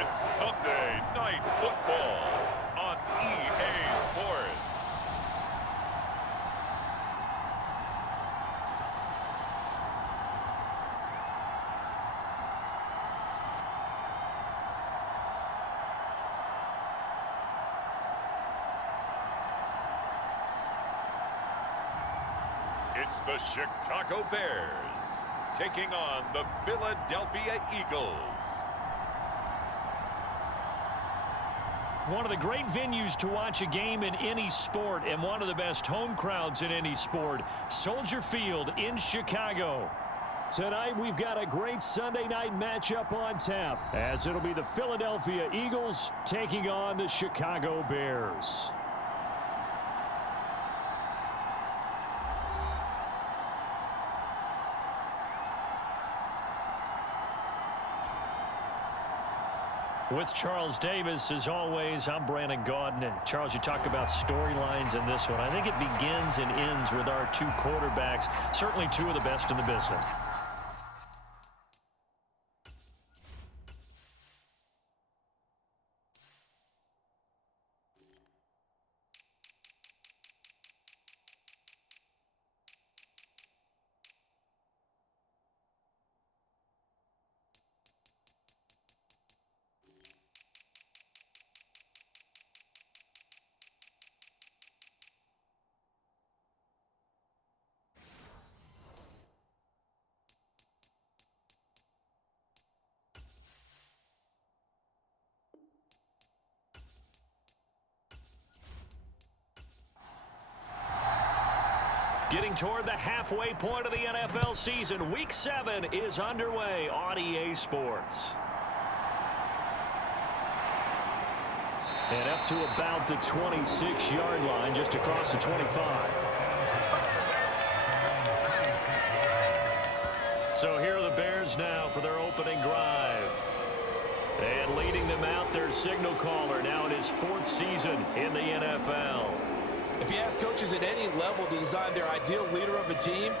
It's Sunday Night Football on EA Sports. It's the Chicago Bears taking on the Philadelphia Eagles. One of the great venues to watch a game in any sport and one of the best home crowds in any sport, Soldier Field in Chicago. Tonight we've got a great Sunday night matchup on tap as it'll be the Philadelphia Eagles taking on the Chicago Bears. With Charles Davis, as always, I'm Brandon Gaudin. Charles, you talk about storylines in this one. I think it begins and ends with our two quarterbacks, certainly two of the best in the business. Getting toward the halfway point of the NFL season, Week 7 is underway on EA Sports. And up to about the 26-yard line, just across the 25. So here are the Bears now for their opening drive. And leading them out, their signal caller, now in his 4th season in the NFL. If you ask coaches at any level to design their ideal leader of a team,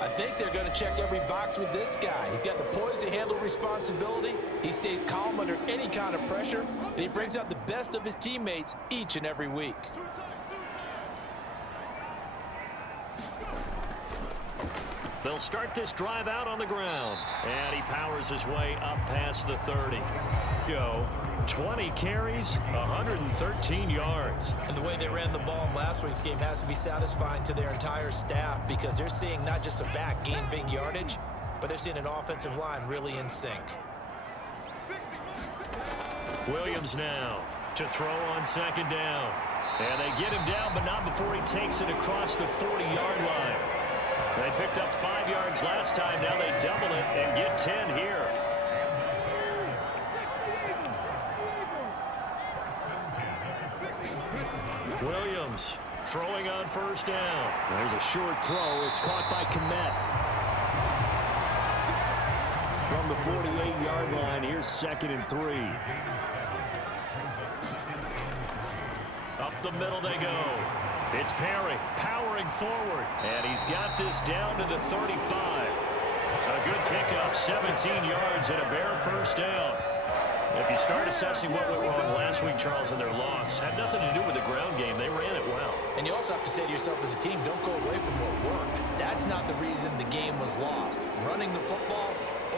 I think they're going to check every box with this guy. He's got the poise to handle responsibility. He stays calm under any kind of pressure, and he brings out the best of his teammates each and every week. They'll start this drive out on the ground, and he powers his way up past the 30. Go. 20 carries, 113 yards. And the way they ran the ball in last week's game has to be satisfying to their entire staff because they're seeing not just a back gain big yardage, but they're seeing an offensive line really in sync. Williams now to throw on 2nd down. And they get him down, but not before he takes it across the 40-yard line. They picked up 5 yards last time. Now they double it and get 10 here. Williams throwing on 1st down. There's a short throw. It's caught by Kmet. From the 48-yard line, here's 2nd and 3. Up the middle they go. It's Perry powering forward. And he's got this down to the 35. A good pickup, 17 yards and a Bear 1st down. If you start assessing what went wrong last week, Charles, in their loss, had nothing to do with the ground game. They ran it well. And you also have to say to yourself as a team, don't go away from what worked. That's not the reason the game was lost. Running the football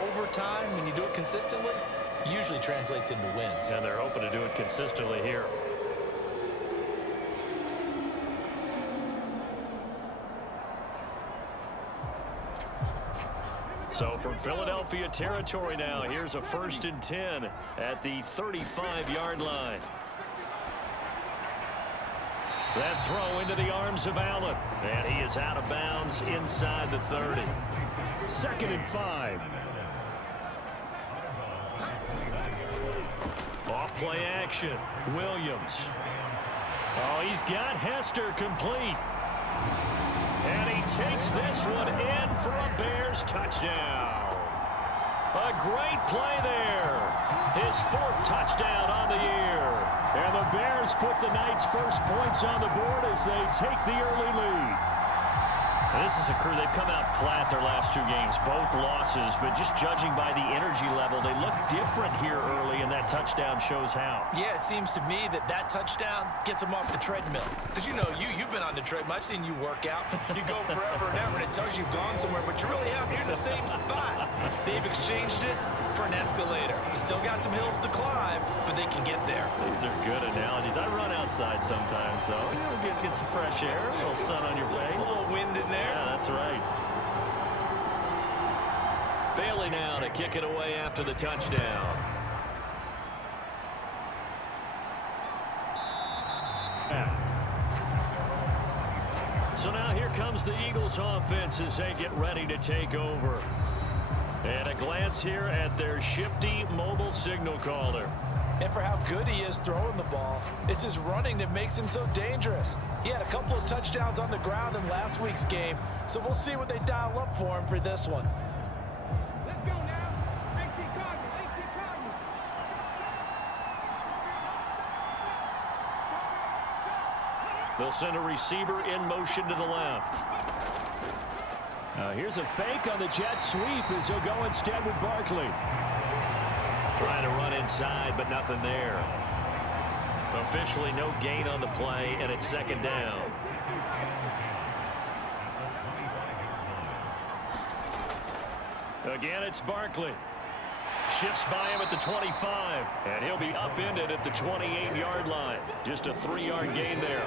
over time, when you do it consistently, usually translates into wins. And they're hoping to do it consistently here. So from Philadelphia territory now, here's a 1st and 10 at the 35-yard line. That throw into the arms of Allen. And he is out of bounds inside the 30. 2nd and 5. Off-play action. Williams. Oh, he's got Hester complete. And he takes this one in for a Bears touchdown. A great play there. His 4th touchdown on the year. And the Bears put the night's first points on the board as they take the early lead. This is a crew, they've come out flat their last two games, both losses, but just judging by the energy level, they look different here early, and that touchdown shows how. Yeah, it seems to me that touchdown gets them off the treadmill. Because, you know, you've been on the treadmill. I've seen you work out. You go forever and ever, and it tells you you've gone somewhere, but you really haven't. You're in the same spot. They've exchanged it for an escalator. Still got some hills to climb, but they can get there. These are good analogies. I run outside sometimes, though. You know, get some fresh air, a little sun on your face. A little wind in there. Yeah, that's right. Bailey now to kick it away after the touchdown. So now here comes the Eagles offense as they get ready to take over. And a glance here at their shifty mobile signal caller. And for how good he is throwing the ball, it's his running that makes him so dangerous. He had a couple of touchdowns on the ground in last week's game, so we'll see what they dial up for him for this one. Let's go now. Make the Cardinals. Make the Cardinals. They'll send a receiver in motion to the left. Here's a fake on the jet sweep as he'll go instead with Barkley. Trying to run inside, but nothing there. Officially no gain on the play, and it's second down. Again, it's Barkley. Shifts by him at the 25, and he'll be upended at the 28-yard line. Just a 3-yard gain there.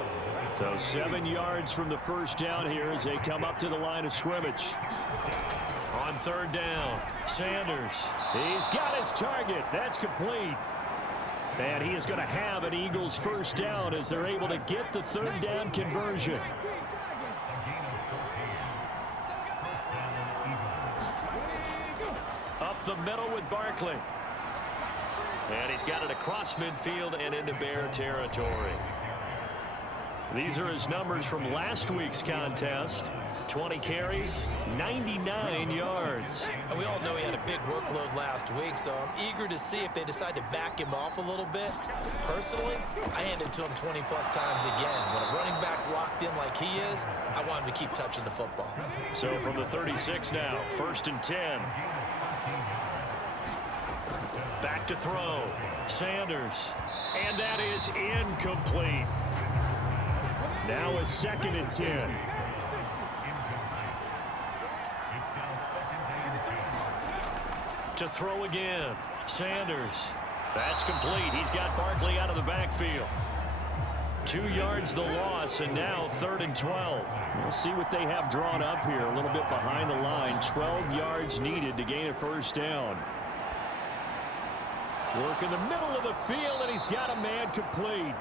So 7 yards from the first down here as they come up to the line of scrimmage. On third down, Sanders. He's got his target. That's complete. And he is going to have an Eagles first down as they're able to get the third down conversion. Up the middle with Barkley. And he's got it across midfield and into Bear territory. These are his numbers from last week's contest. 20 carries, 99 yards. And we all know he had a big workload last week, so I'm eager to see if they decide to back him off a little bit. Personally, I hand it to him 20-plus times again. When a running back's locked in like he is, I want him to keep touching the football. So from the 36 now, 1st and 10. Back to throw. Sanders. And that is incomplete. Now a 2nd and 10. To throw again. Sanders. That's complete. He's got Barkley out of the backfield. 2 yards the loss, and now 3rd and 12. We'll see what they have drawn up here. A little bit behind the line. 12 yards needed to gain a first down. Work in the middle of the field, and he's got a man complete.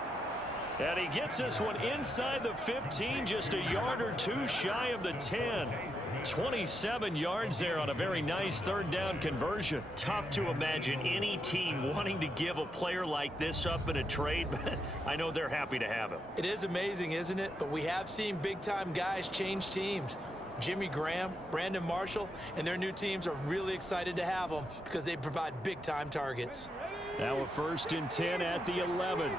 And he gets this one inside the 15, just a yard or two shy of the 10. 27 yards there on a very nice third down conversion. Tough to imagine any team wanting to give a player like this up in a trade, but I know they're happy to have him. It is amazing, isn't it? But we have seen big-time guys change teams. Jimmy Graham, Brandon Marshall, and their new teams are really excited to have them because they provide big-time targets. Now a 1st and 10 at the 11.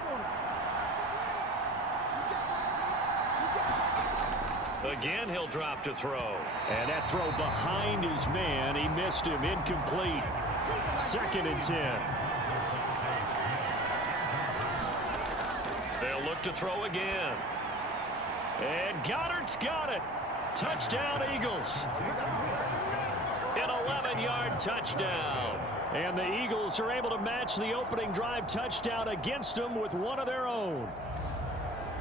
Again, he'll drop to throw. And that throw behind his man. He missed him. Incomplete. 2nd and 10. They'll look to throw again. And Goddard's got it. Touchdown, Eagles. An 11-yard touchdown. And the Eagles are able to match the opening drive touchdown against them with one of their own.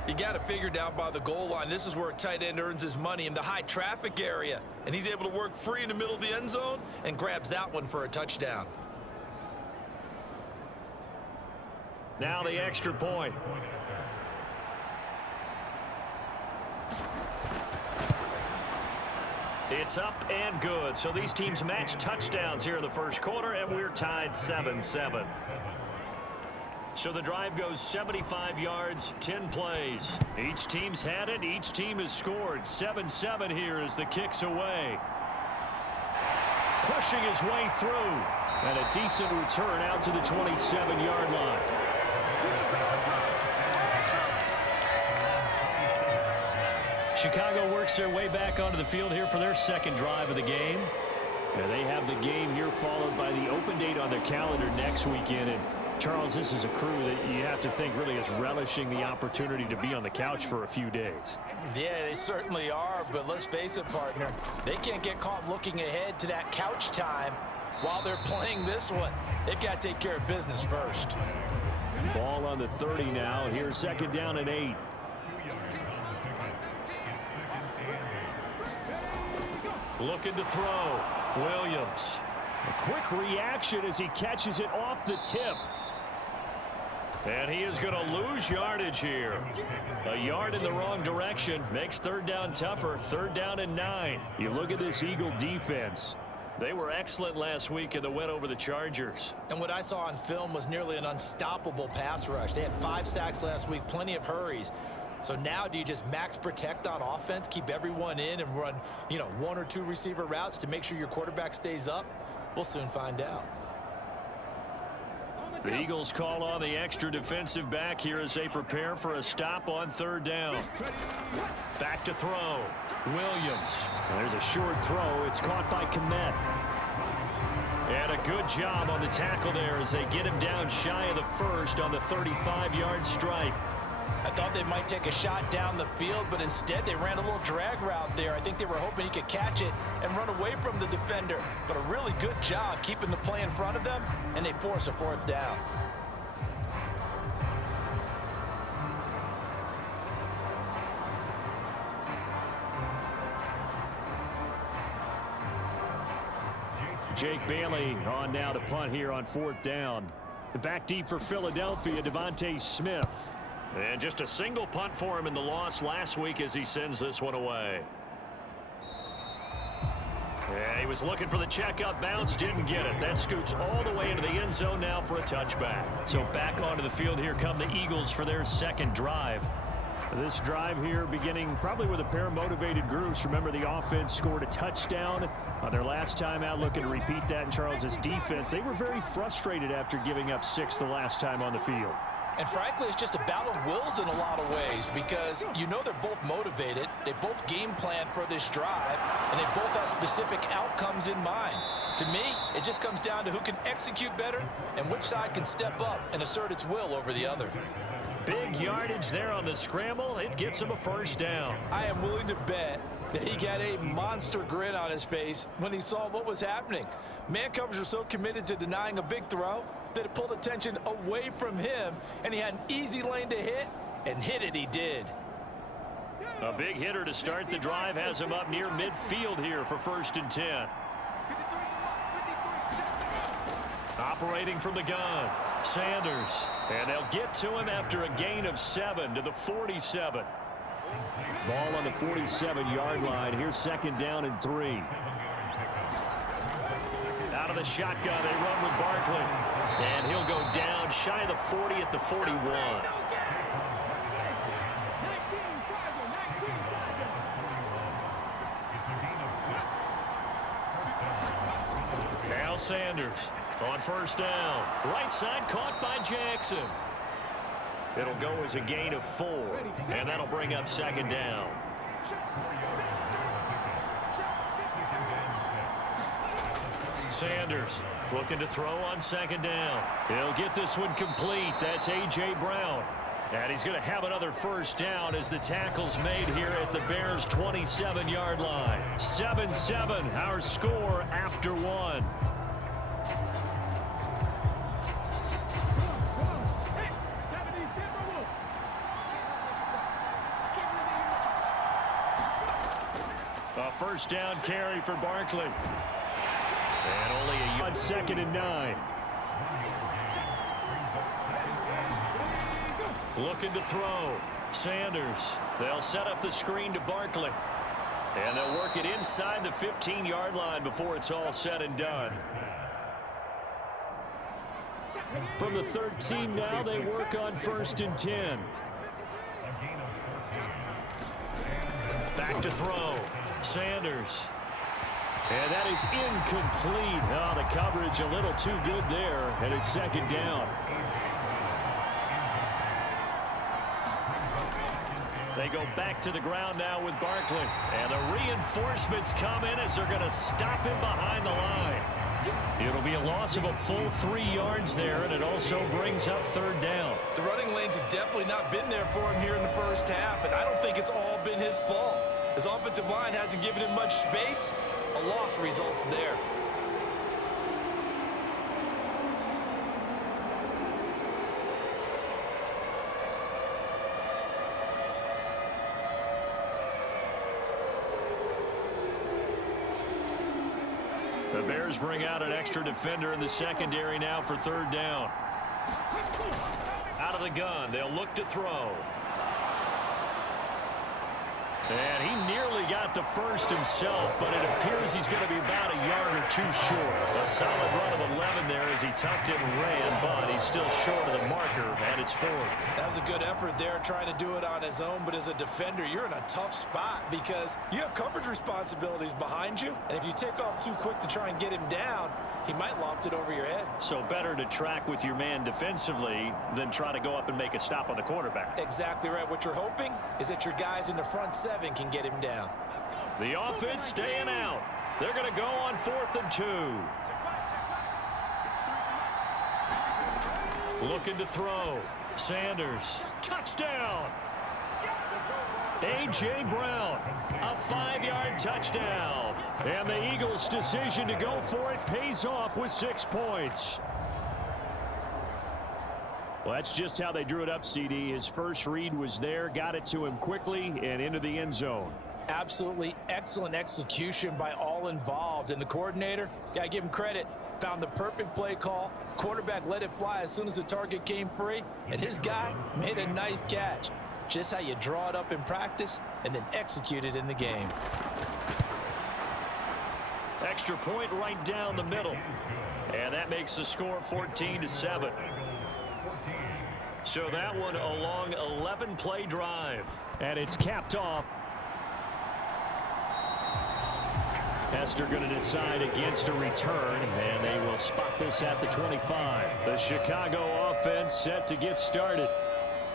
You got to figure down by the goal line. This is where a tight end earns his money in the high traffic area. And he's able to work free in the middle of the end zone and grabs that one for a touchdown. Now the extra point. It's up and good. So these teams match touchdowns here in the first quarter, and we're tied 7-7. So the drive goes 75 yards, 10 plays. Each team's had it. Each team has scored. 7-7 here as the kick's away. Pushing his way through. And a decent return out to the 27-yard line. Chicago works their way back onto the field here for their second drive of the game. And they have the game here followed by the open date on their calendar next weekend. And Charles, this is a crew that you have to think really is relishing the opportunity to be on the couch for a few days. Yeah, they certainly are, but let's face it, partner. They can't get caught looking ahead to that couch time while they're playing this one. They've got to take care of business first. Ball on the 30 now. Here's second down and 8. Looking to throw. Williams. A quick reaction as he catches it off the tip. And he is going to lose yardage here. A yard in the wrong direction makes third down tougher. Third down and 9. You look at this Eagle defense. They were excellent last week in the win over the Chargers. And what I saw on film was nearly an unstoppable pass rush. They had 5 sacks last week, plenty of hurries. So now do you just max protect on offense, keep everyone in and run, 1 or 2 receiver routes to make sure your quarterback stays up? We'll soon find out. The Eagles call on the extra defensive back here as they prepare for a stop on third down. Back to throw. Williams. There's a short throw. It's caught by Kmet. And a good job on the tackle there as they get him down shy of the first on the 35-yard stripe. I thought they might take a shot down the field, but instead they ran a little drag route there. I think they were hoping he could catch it and run away from the defender. But a really good job keeping the play in front of them, and they force a fourth down. Jake Bailey on now to punt here on fourth down. Back deep for Philadelphia, Devontae Smith. And just a single punt for him in the loss last week as he sends this one away. Yeah, he was looking for the checkup bounce, didn't get it. That scoots all the way into the end zone now for a touchback. So back onto the field here come the Eagles for their second drive. This drive here beginning probably with a pair of motivated groups. Remember, the offense scored a touchdown on their last time out. Looking to repeat that in Charles's defense. They were very frustrated after giving up 6 the last time on the field. And frankly, it's just a battle of wills in a lot of ways because they're both motivated. They both game plan for this drive, and they both have specific outcomes in mind. To me, it just comes down to who can execute better and which side can step up and assert its will over the other. Big yardage there on the scramble. It gets him a first down. I am willing to bet that he got a monster grin on his face when he saw what was happening. Man coverage was so committed to denying a big throw that it pulled attention away from him, and he had an easy lane to hit, and hit it he did. A big hitter to start the drive has him up near midfield here for first and 10. Operating from the gun, Sanders. And they'll get to him after a gain of 7 to the 47. Ball on the 47-yard line. Here's second down and 3. Out of the shotgun, they run with Barkley. And he'll go down shy of the 40 at the 41. Now Sanders on first down. Right side caught by Jackson. It'll go as a gain of 4. And that'll bring up second down. Sanders looking to throw on second down. He'll get this one complete. That's A.J. Brown. And he's going to have another first down as the tackle's made here at the Bears' 27-yard line. 7-7, our score after 1. A first down carry for Barkley. And only a yard. Second and 9. Looking to throw. Sanders. They'll set up the screen to Barkley. And they'll work it inside the 15-yard line before it's all said and done. From the 13 now, they work on first and 10. Back to throw. Sanders. And that is incomplete. Oh, the coverage a little too good there, and it's second down. They go back to the ground now with Barkley. And the reinforcements come in as they're going to stop him behind the line. It'll be a loss of a full 3 yards there, and it also brings up third down. The running lanes have definitely not been there for him here in the first half, and I don't think it's all been his fault. His offensive line hasn't given him much space. A loss results there. The Bears bring out an extra defender in the secondary now for third down. Out of the gun, they'll look to throw. And he nearly got the first himself, but it appears he's going to be about a yard or two short. A solid run of 11 there as he tucked it and ran, but he's still short of the marker, and it's fourth. That was a good effort there, trying to do it on his own, but as a defender, you're in a tough spot because you have coverage responsibilities behind you, and if you take off too quick to try and get him down, he might loft it over your head. So better to track with your man defensively than try to go up and make a stop on the quarterback. Exactly right. What you're hoping is that your guys in the front seven can get him down. The offense staying out. They're going to go on 4th and 2. Looking to throw. Sanders. Touchdown. A.J. Brown. A 5-yard touchdown. And the Eagles' decision to go for it pays off with 6 points. Well, that's just how they drew it up, CD. His first read was there, got it to him quickly, and into the end zone. Absolutely excellent execution by all involved. And the coordinator, got to give him credit, found the perfect play call. Quarterback let it fly as soon as the target came free, and his guy made a nice catch. Just how you draw it up in practice and then execute it in the game. Extra point right down the middle. And that makes the score 14-7. So that one a long 11-play drive. And it's capped off. Hester going to decide against a return, and they will spot this at the 25. The Chicago offense set to get started.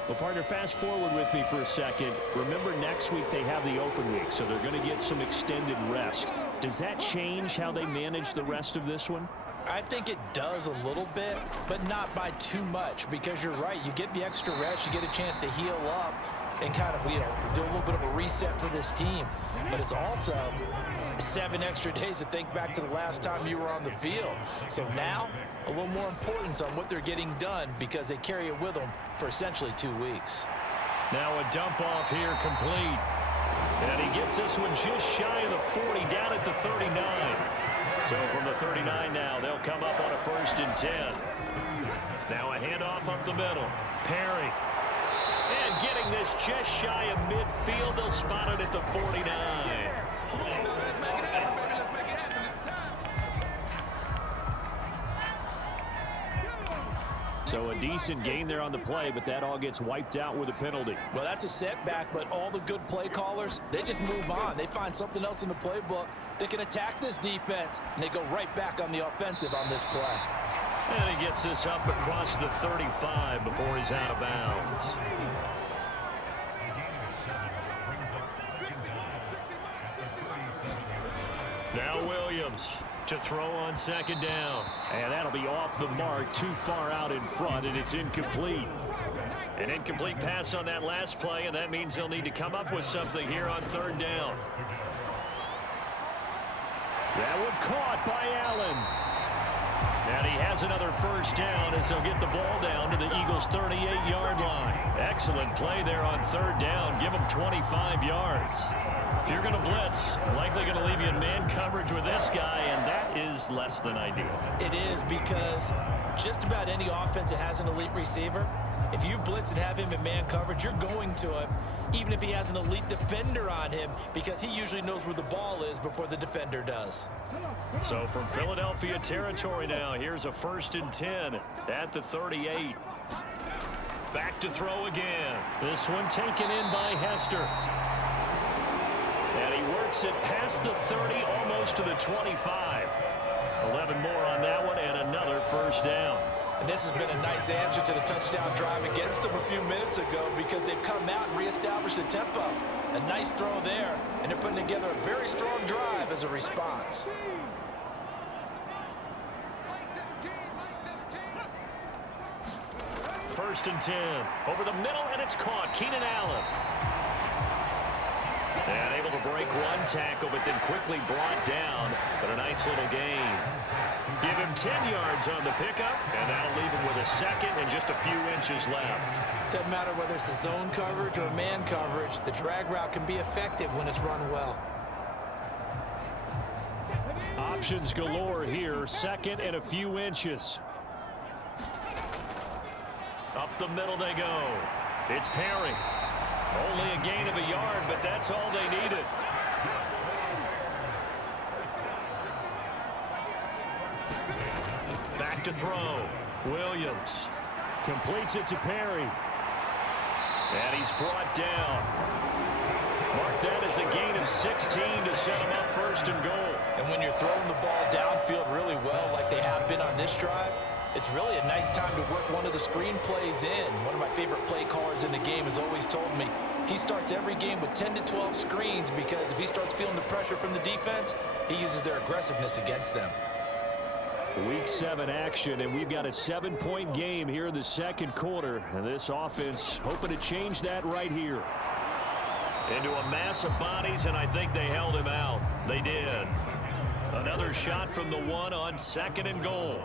Well, partner, fast forward with me for a second. Remember, next week they have the open week, so they're going to get some extended rest. Does that change how they manage the rest of this one? I think it does a little bit, but not by too much, because you're right. You get the extra rest, you get a chance to heal up and kind of, do a little bit of a reset for this team. But it's also 7 extra days to think back to the last time you were on the field. So now, a little more importance on what they're getting done because they carry it with them for essentially 2 weeks. Now a dump off here complete. And he gets this one just shy of the 40, down at the 39. So from the 39 now, they'll come up on a 1st and 10. Now a handoff up the middle. Perry. And getting this just shy of midfield, they'll spot it at the 49. So a decent gain there on the play, but that all gets wiped out with a penalty. Well, that's a setback, but all the good play callers, they just move on. They find something else in the playbook. They can attack this defense, and they go right back on the offensive on this play. And he gets this up across the 35 before he's out of bounds. Now Williams to throw on 2nd down. And that'll be off the mark, too far out in front, and it's incomplete. An incomplete pass on that last play, and that means they'll need to come up with something here on 3rd down. That one caught by Allen. And he has another 1st down as they'll get the ball down to the Eagles' 38-yard line. Excellent play there on 3rd down. Give them 25 yards. If you're going to blitz, likely going to leave you in man coverage with this guy, and that is less than ideal. It is, because just about any offense that has an elite receiver, if you blitz and have him in man coverage, you're going to him, even if he has an elite defender on him, because he usually knows where the ball is before the defender does. So from Philadelphia territory now, here's a 1st and 10 at the 38. Back to throw again. This one taken in by Hester. And he works it past the 30, almost to the 25. 11 more on that one, and another 1st down. And this has been a nice answer to the touchdown drive against them a few minutes ago because they've come out and reestablished the tempo. A nice throw there, and they're putting together a very strong drive as a response. First and 10. Over the middle, and it's caught. Keenan Allen. And able to break one tackle, but then quickly brought down. But a nice little gain. Give him 10 yards on the pickup, and that'll leave him with a second and just a few inches left. Doesn't matter whether it's a zone coverage or man coverage, the drag route can be effective when it's run well. Options galore here, second and a few inches. Up the middle they go. It's Perry. Only a gain of a yard, but that's all they needed. Back to throw. Williams completes it to Perry. And he's brought down. Mark that as a gain of 16 to set him up first and goal. And when you're throwing the ball downfield really well like they have been on this drive, it's really a nice time to work one of the screen plays in. One of my favorite play callers in the game has always told me he starts every game with 10 to 12 screens because if he starts feeling the pressure from the defense, he uses their aggressiveness against them. Week 7 action, and we've got a 7-point game here in the second quarter. And this offense hoping to change that right here. Into a mass of bodies, and I think they held him out. They did. Another shot from the one on second and goal.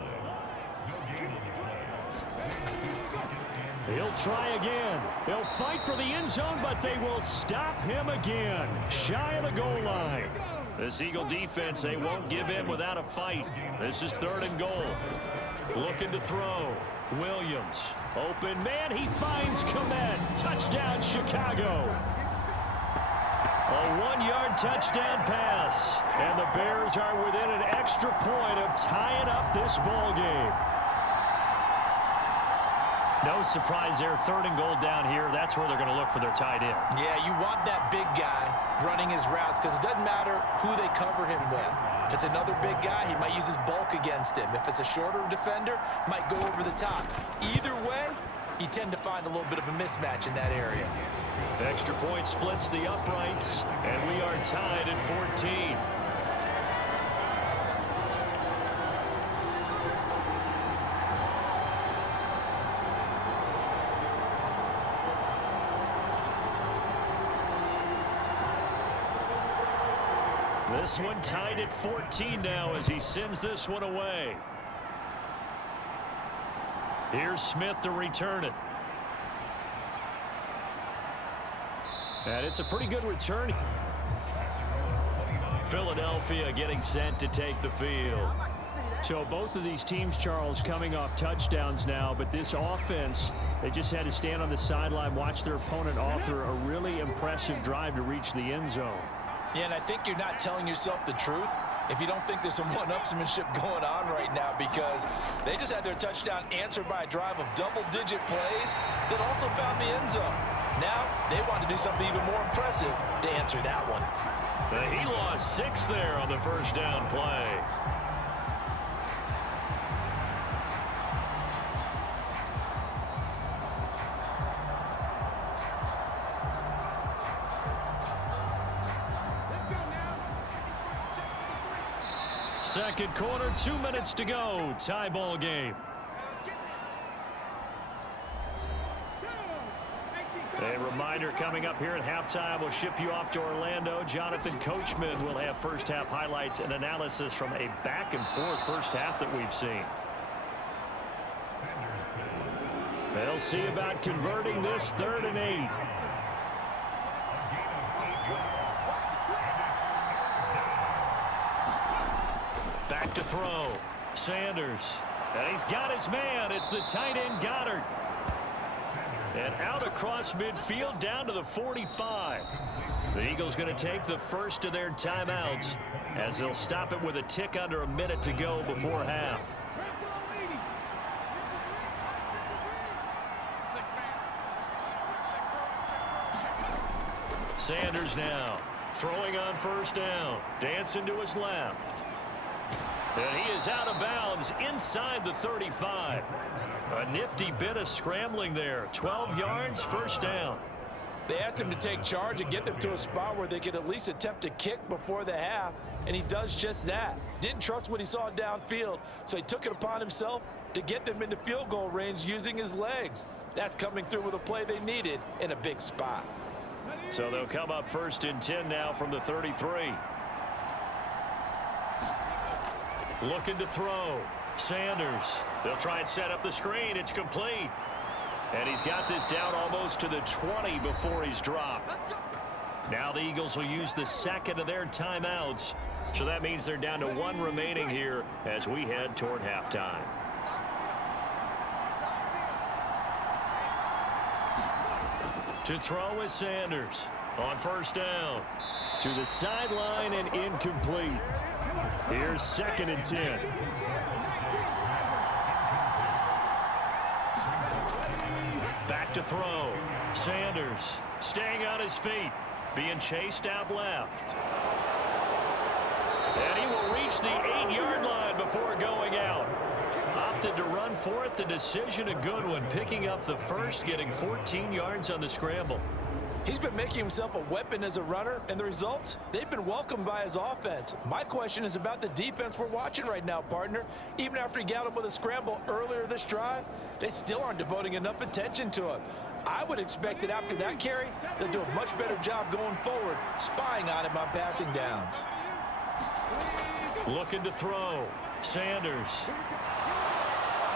He'll try again. He'll fight for the end zone, but they will stop him again. Shy of the goal line. This Eagle defense, they won't give in without a fight. This is third and goal. Looking to throw. Williams. Open man. He finds Komet. Touchdown, Chicago. A 1-yard touchdown pass. And the Bears are within an extra point of tying up this ball game. No surprise there, third and goal down here. That's where they're going to look for their tight end. Yeah, you want that big guy running his routes because it doesn't matter who they cover him with. If it's another big guy, he might use his bulk against him. If it's a shorter defender, might go over the top. Either way, you tend to find a little bit of a mismatch in that area. Extra point splits the uprights, and we are tied at 14. This one tied at 14 now as he sends this one away. Here's Smith to return it. And it's a pretty good return. Philadelphia getting set to take the field. So both of these teams, Charles, coming off touchdowns now, but this offense, they just had to stand on the sideline, watch their opponent author a really impressive drive to reach the end zone. Yeah, and I think you're not telling yourself the truth if you don't think there's some one-upsmanship going on right now because they just had their touchdown answered by a drive of double-digit plays that also found the end zone. Now they want to do something even more impressive to answer that one. He lost 6 there on the first down play. Second quarter, 2 minutes to go. Tie ball game. A reminder coming up here at halftime. We'll ship you off to Orlando. Jonathan Coachman will have first half highlights and analysis from a back and forth first half that we've seen. They'll see about converting this 3rd and 8. Back to throw. Sanders. And he's got his man. It's the tight end Goddard. And out across midfield down to the 45. The Eagles going to take the first of their timeouts as they'll stop it with a tick under a minute to go before half. Sanders now throwing on first down. Dancing to his left. And he is out of bounds inside the 35. A nifty bit of scrambling there. 12 yards, first down. They asked him to take charge and get them to a spot where they could at least attempt a kick before the half, and he does just that. Didn't trust what he saw downfield, so he took it upon himself to get them into field goal range using his legs. That's coming through with a play they needed in a big spot. So they'll come up first and 10 now from the 33. Looking to throw. Sanders. They'll try and set up the screen. It's complete. And he's got this down almost to the 20 before he's dropped. Now the Eagles will use the second of their timeouts. So that means they're down to one remaining here as we head toward halftime. To throw is Sanders on first down. To the sideline and incomplete. Here's second and 10. Back to throw. Sanders staying on his feet. Being chased out left. And he will reach the 8-yard line before going out. Opted to run for it. The decision a good one. Picking up the first, getting 14 yards on the scramble. He's been making himself a weapon as a runner, and the results, they've been welcomed by his offense. My question is about the defense we're watching right now, partner. Even after he got him with a scramble earlier this drive, they still aren't devoting enough attention to him. I would expect that after that carry, they'll do a much better job going forward, spying on him on passing downs. Looking to throw. Sanders.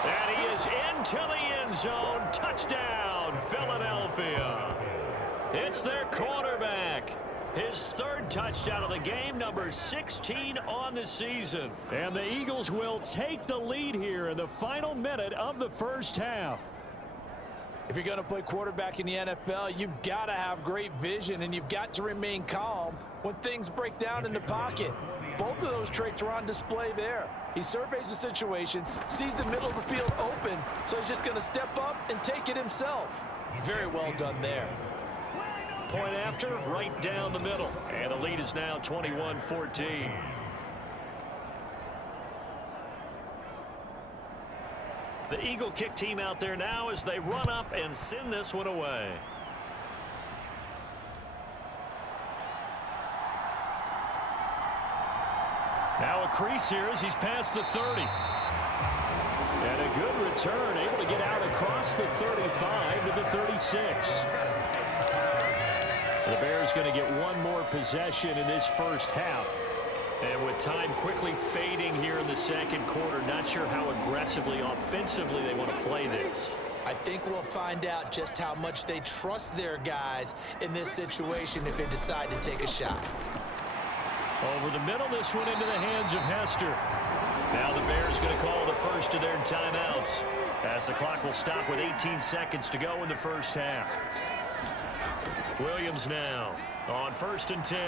And he is into the end zone. Touchdown, Philadelphia. It's their quarterback. His third touchdown of the game, number 16 on the season. And the Eagles will take the lead here in the final minute of the first half. If you're going to play quarterback in the NFL, you've got to have great vision, and you've got to remain calm when things break down in the pocket. Both of those traits are on display there. He surveys the situation, sees the middle of the field open, so he's just going to step up and take it himself. Very well done there. Point after, right down the middle. And the lead is now 21-14. The Eagle kick team out there now as they run up and send this one away. Now a crease here as he's past the 30. And a good return, able to get out across the 35 to the 36. The Bears going to get one more possession in this first half. And with time quickly fading here in the second quarter, not sure how aggressively, offensively they want to play this. I think we'll find out just how much they trust their guys in this situation if they decide to take a shot. Over the middle, this one into the hands of Hester. Now the Bears going to call the first of their timeouts as the clock will stop with 18 seconds to go in the first half. Williams now on first and 10.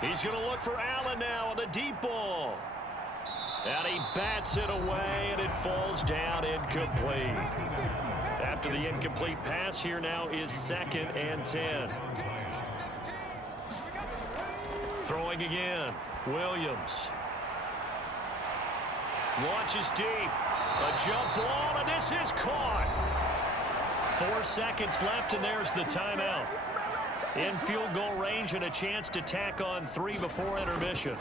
He's going to look for Allen now on the deep ball. And he bats it away, and it falls down incomplete. After the incomplete pass, here now is second and 10. Throwing again. Williams. Launches deep. A jump ball, and this is caught. 4 seconds left, and there's the timeout. In field goal range and a chance to tack on 3 before intermission.